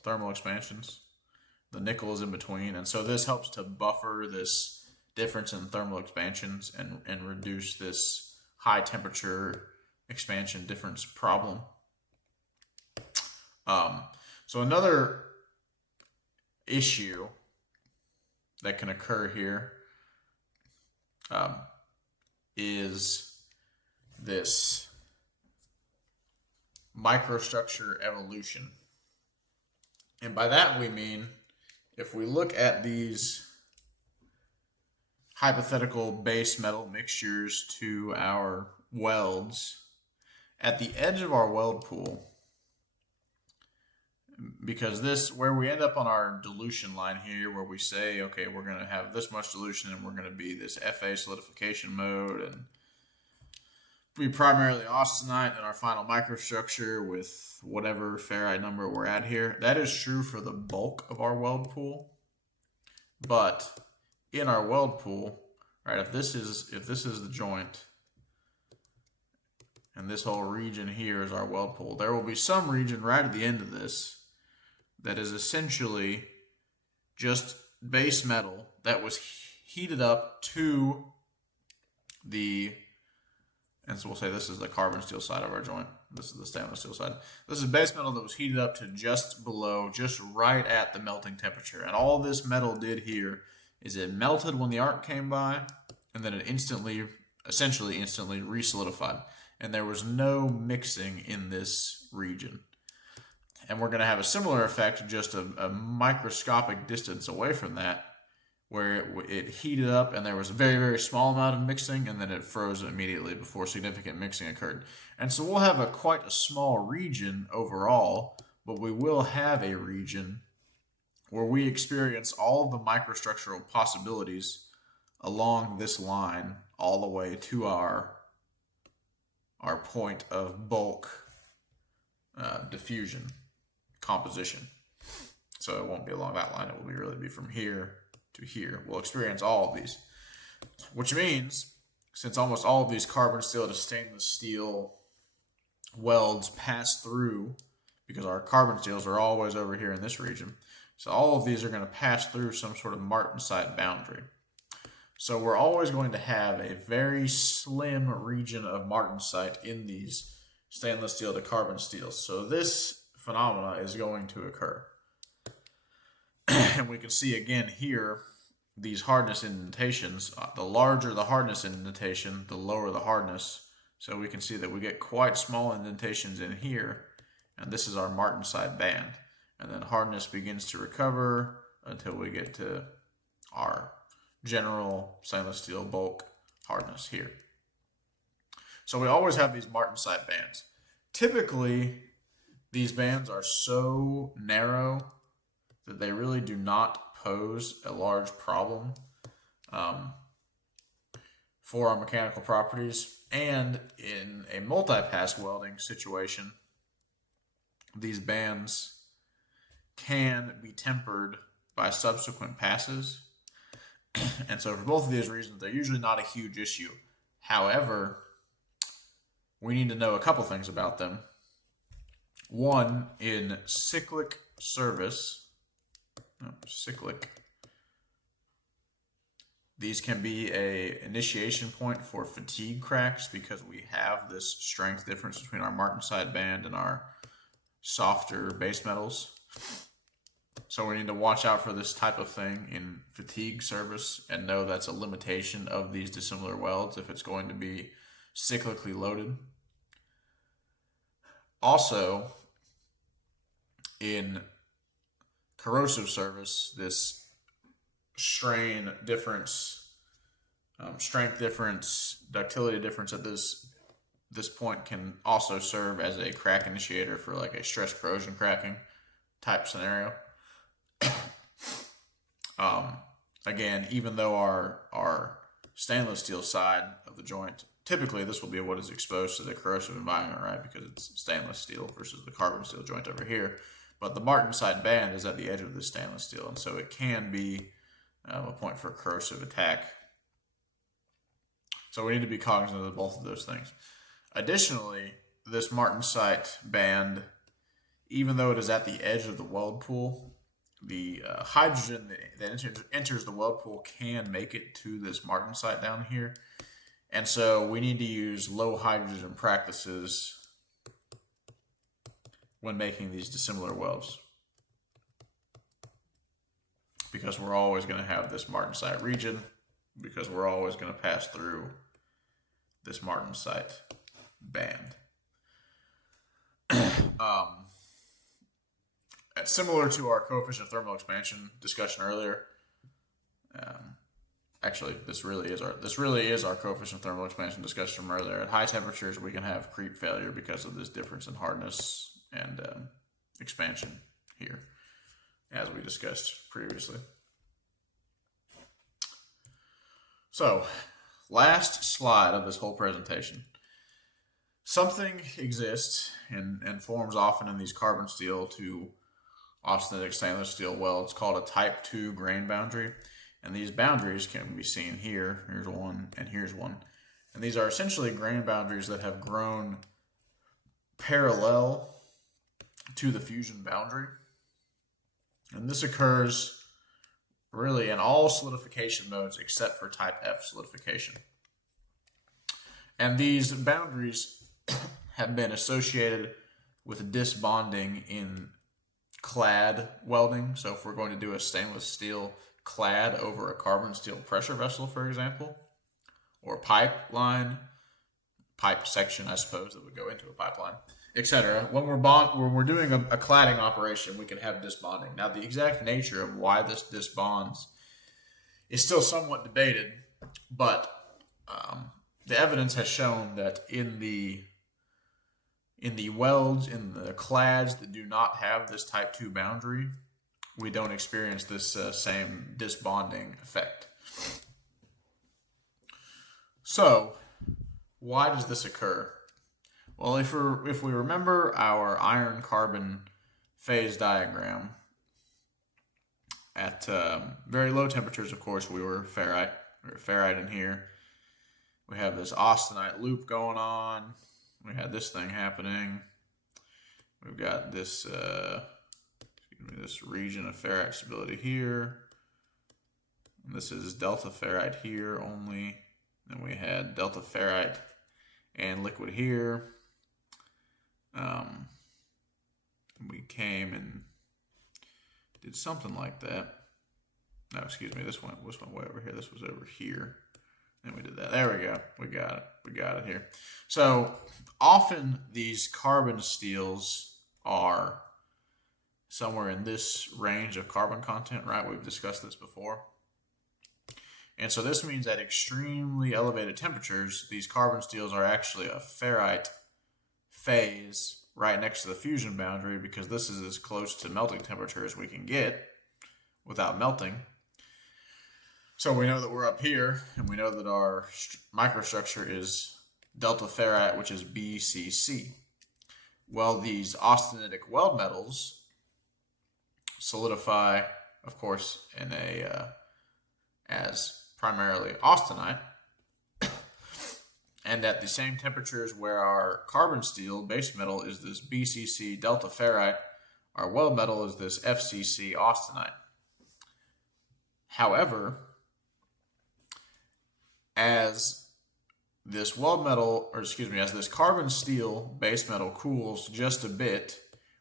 thermal expansions. The nickel is in between, and so this helps to buffer this difference in thermal expansions and reduce this high temperature expansion difference problem. So another issue that can occur here is this microstructure evolution. And by that we mean, if we look at these hypothetical base metal mixtures to our welds, at the edge of our weld pool, because this, where we end up on our dilution line here, where we say, okay, we're going to have this much dilution and we're going to be this FA solidification mode and be primarily austenite in our final microstructure with whatever ferrite number we're at here. That is true for the bulk of our weld pool. But in our weld pool, right, if this is the joint and this whole region here is our weld pool, there will be some region right at the end of this that is essentially just base metal that was heated up to the, and so we'll say this is the carbon steel side of our joint. This is the stainless steel side. This is base metal that was heated up to just below, just right at the melting temperature. And all this metal did here is it melted when the arc came by, and then it essentially instantly resolidified. And there was no mixing in this region. And we're going to have a similar effect just a microscopic distance away from that, where it heated up and there was a very, very small amount of mixing, and then it froze immediately before significant mixing occurred. And so we'll have quite a small region overall, but we will have a region where we experience all of the microstructural possibilities along this line all the way to our point of bulk diffusion composition. So it won't be along that line. It will really be from here to here. We'll experience all of these, which means since almost all of these carbon steel to stainless steel welds pass through, because our carbon steels are always over here in this region, so all of these are going to pass through some sort of martensite boundary. So we're always going to have a very slim region of martensite in these stainless steel to carbon steels. So this phenomena is going to occur. And we can see again here, these hardness indentations. The larger the hardness indentation, the lower the hardness. So we can see that we get quite small indentations in here. And this is our martensite band. And then hardness begins to recover until we get to our general stainless steel bulk hardness here. So we always have these martensite bands. Typically, these bands are so narrow that they really do not pose a large problem for our mechanical properties. And in a multi-pass welding situation, these bands can be tempered by subsequent passes. And so for both of these reasons, they're usually not a huge issue. However, we need to know a couple things about them. One, in cyclic service, these can be a initiation point for fatigue cracks because we have this strength difference between our martensite band and our softer base metals. So we need to watch out for this type of thing in fatigue service and know that's a limitation of these dissimilar welds if it's going to be cyclically loaded. Also, in corrosive service, this strain difference, strength difference, ductility difference at this point can also serve as a crack initiator for like a stress corrosion cracking type scenario. Again, even though our stainless steel side of the joint, typically this will be what is exposed to the corrosive environment, right? Because it's stainless steel versus the carbon steel joint over here. But the martensite band is at the edge of the stainless steel, and so it can be a point for corrosive attack. So we need to be cognizant of both of those things. Additionally, this martensite band, even though it is at the edge of the weld pool, the hydrogen that enters the weld pool can make it to this martensite down here. And so we need to use low hydrogen practices when making these dissimilar welds, because we're always going to have this martensite region, because we're always going to pass through this martensite band. Similar to our coefficient of thermal expansion discussion earlier, actually this really is our coefficient of thermal expansion discussion from earlier. At high temperatures, we can have creep failure because of this difference in hardness and expansion here, as we discussed previously. So, last slide of this whole presentation. Something exists and forms often in these carbon steel to austenitic stainless steel welds called a type 2 grain boundary. And these boundaries can be seen here. Here's one and here's one. And these are essentially grain boundaries that have grown parallel to the fusion boundary. And this occurs really in all solidification modes except for type F solidification. And these boundaries have been associated with disbonding in clad welding. So if we're going to do a stainless steel clad over a carbon steel pressure vessel, for example, or pipe section, I suppose, that would go into a pipeline, etc. When we're doing a cladding operation, we can have disbonding. Now, the exact nature of why this disbonds is still somewhat debated, but the evidence has shown that in the welds, in the clads that do not have this type 2 boundary, we don't experience this same disbonding effect. So, why does this occur? Well, if we remember our iron-carbon phase diagram, at very low temperatures, of course, we were ferrite. We were ferrite in here. We have this austenite loop going on. We had this thing happening. We've got this this region of ferrite stability here. And this is delta ferrite here only. Then we had delta ferrite and liquid here. We came and did something like that. No, excuse me. This went way over here. This was over here. And we did that. There we go. We got it. We got it here. So often these carbon steels are somewhere in this range of carbon content, right? We've discussed this before. And so this means at extremely elevated temperatures, these carbon steels are actually a ferrite phase right next to the fusion boundary, because this is as close to melting temperature as we can get without melting. So we know that we're up here, and we know that our microstructure is delta ferrite, which is BCC. Well, these austenitic weld metals solidify, of course, in as primarily austenite, and at the same temperatures where our carbon steel base metal is this BCC delta ferrite, our weld metal is this FCC austenite. However, as this weld metal, as this carbon steel base metal cools just a bit,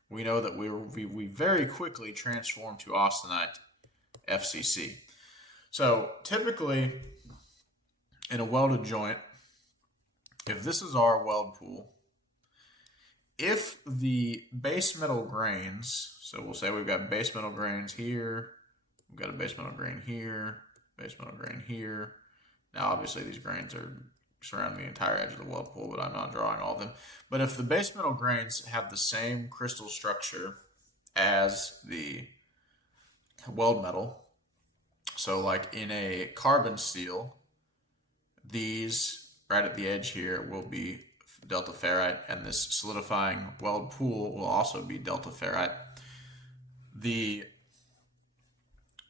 we know that we very quickly transform to austenite FCC. So typically in a welded joint, if this is our weld pool, if the base metal grains, so we'll say we've got base metal grains here, we've got a base metal grain here, base metal grain here. Now obviously these grains are surrounding the entire edge of the weld pool, but I'm not drawing all of them. But if the base metal grains have the same crystal structure as the weld metal, so like in a carbon steel, these right at the edge here will be delta ferrite, and this solidifying weld pool will also be delta ferrite. The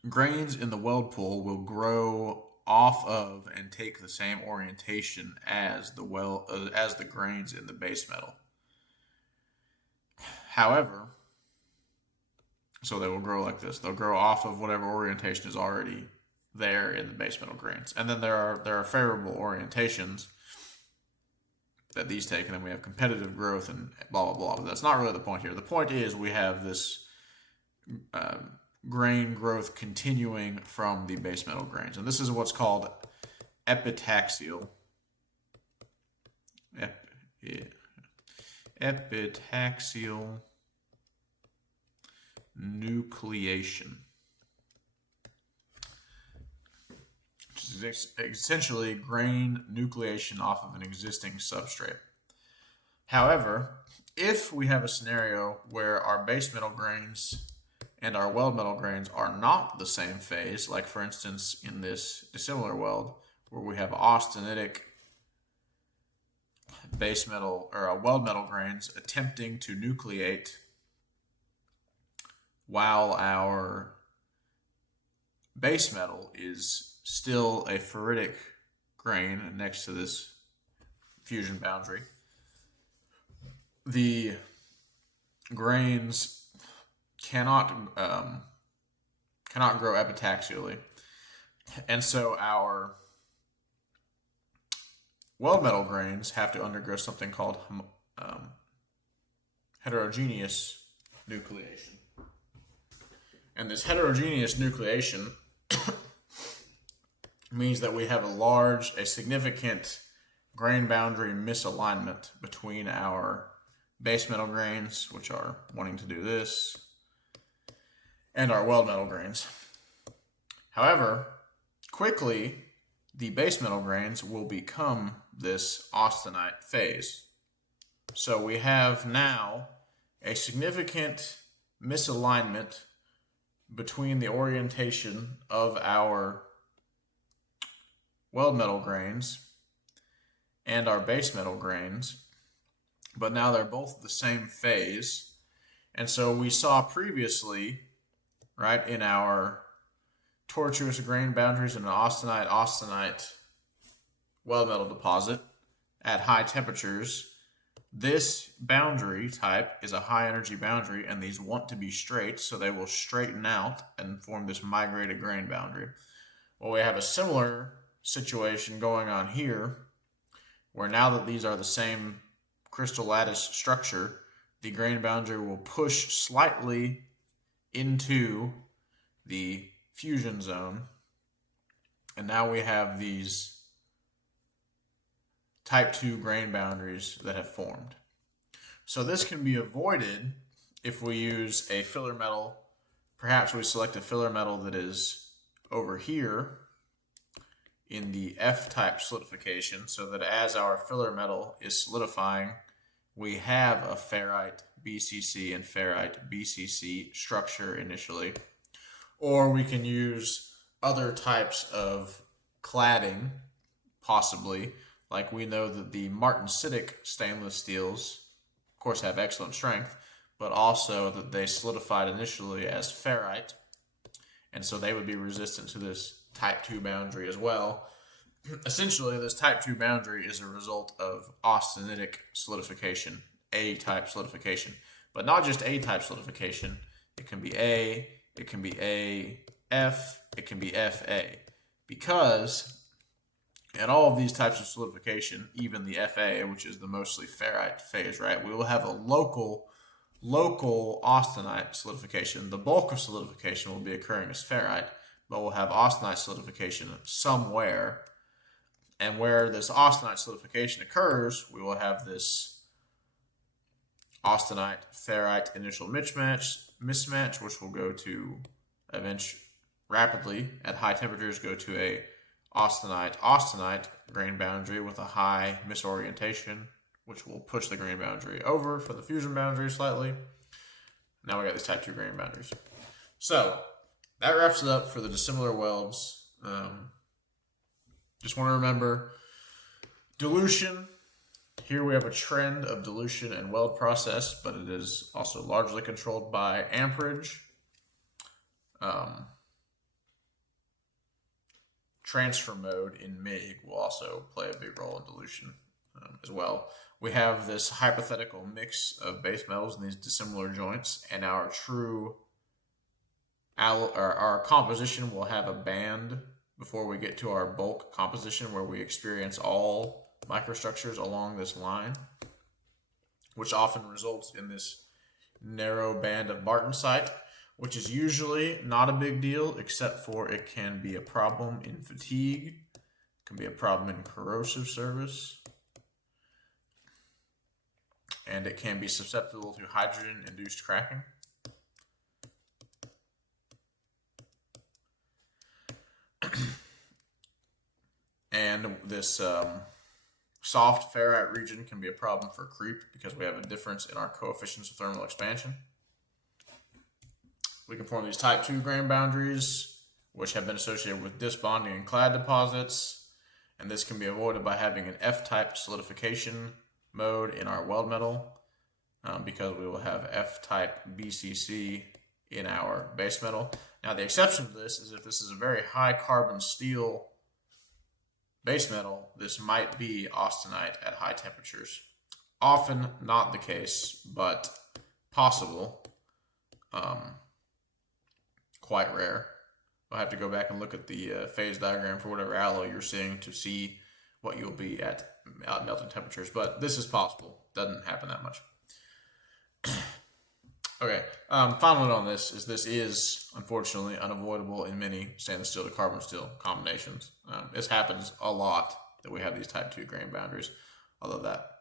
grains in the weld pool will grow off of and take the same orientation as the grains in the base metal. However, so they will grow like this. They'll grow off of whatever orientation is already there in the base metal grains. And then there are favorable orientations that these take, and then we have competitive growth and blah, blah, blah. But that's not really the point here. The point is we have this grain growth continuing from the base metal grains. And this is what's called epitaxial. Epitaxial nucleation. Which is essentially grain nucleation off of an existing substrate. However, if we have a scenario where our base metal grains and our weld metal grains are not the same phase, like for instance in this dissimilar weld, where we have austenitic base metal or weld metal grains attempting to nucleate while our base metal is still a ferritic grain next to this fusion boundary, the grains cannot grow epitaxially, and so our weld metal grains have to undergo something called heterogeneous nucleation. And this heterogeneous nucleation means that we have a significant grain boundary misalignment between our base metal grains, which are wanting to do this, and our weld metal grains. However, quickly, the base metal grains will become this austenite phase. So we have now a significant misalignment between the orientation of our weld metal grains and our base metal grains, but now they're both the same phase. And so we saw previously, right, in our tortuous grain boundaries in an austenite weld metal deposit at high temperatures, this boundary type is a high energy boundary, and these want to be straight, so they will straighten out and form this migrated grain boundary. Well, we have a similar situation going on here, where now that these are the same crystal lattice structure, the grain boundary will push slightly into the fusion zone, and now we have these type 2 grain boundaries that have formed. So this can be avoided if we use a filler metal. Perhaps we select a filler metal that is over here in the F-type solidification, so that as our filler metal is solidifying, we have a ferrite BCC and ferrite BCC structure initially. Or we can use other types of cladding, possibly. Like we know that the martensitic stainless steels, of course, have excellent strength, but also that they solidified initially as ferrite, and so they would be resistant to this type 2 boundary as well. Essentially, this type 2 boundary is a result of austenitic solidification, A-type solidification, but not just A-type solidification. It can be A, it can be AF, it can be FA, because in all of these types of solidification, even the FA, which is the mostly ferrite phase, right, we will have a local austenite solidification. The bulk of solidification will be occurring as ferrite, but we'll have austenite solidification somewhere. And where this austenite solidification occurs, we will have this austenite ferrite initial mismatch, which will go to eventually rapidly at high temperatures go to a austenite grain boundary with a high misorientation, which will push the grain boundary over for the fusion boundary slightly. Now we got these type 2 grain boundaries. So that wraps it up for the dissimilar welds. Just want to remember dilution. Here we have a trend of dilution and weld process, but it is also largely controlled by amperage. Transfer mode in MIG will also play a big role in dilution as well. We have this hypothetical mix of base metals in these dissimilar joints, and our our composition will have a band before we get to our bulk composition, where we experience all microstructures along this line, which often results in this narrow band of martensite, which is usually not a big deal, except for it can be a problem in fatigue, it can be a problem in corrosive service, and it can be susceptible to hydrogen-induced cracking. And this soft ferrite region can be a problem for creep because we have a difference in our coefficients of thermal expansion. We can form these type 2 grain boundaries, which have been associated with disbonding and clad deposits, and this can be avoided by having an F-type solidification mode in our weld metal, because we will have F-type BCC in our base metal. Now, the exception to this is if this is a very high carbon steel base metal, this might be austenite at high temperatures. Often not the case, but possible. Quite rare. I'll have to go back and look at the phase diagram for whatever alloy you're seeing to see what you'll be at melting temperatures, but this is possible. Doesn't happen that much. Okay, final note on this is unfortunately unavoidable in many stainless steel to carbon steel combinations. This happens a lot that we have these type 2 grain boundaries, although that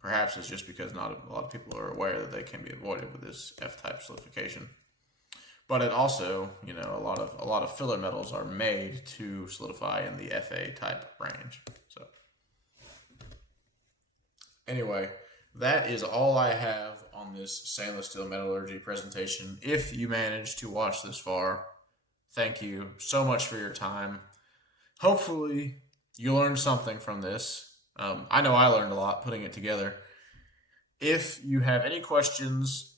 perhaps is just because not a lot of people are aware that they can be avoided with this F-type solidification. But it also, a lot of filler metals are made to solidify in the FA type range. So anyway, that is all I have on on this stainless steel metallurgy presentation. If you managed to watch this far, thank you so much for your time. Hopefully, you learned something from this. I know I learned a lot putting it together. If you have any questions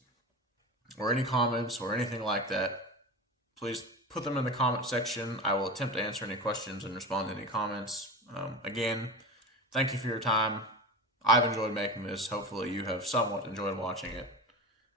or any comments or anything like that, please put them in the comment section. I will attempt to answer any questions and respond to any comments. Again, thank you for your time. I've enjoyed making this. Hopefully you have somewhat enjoyed watching it.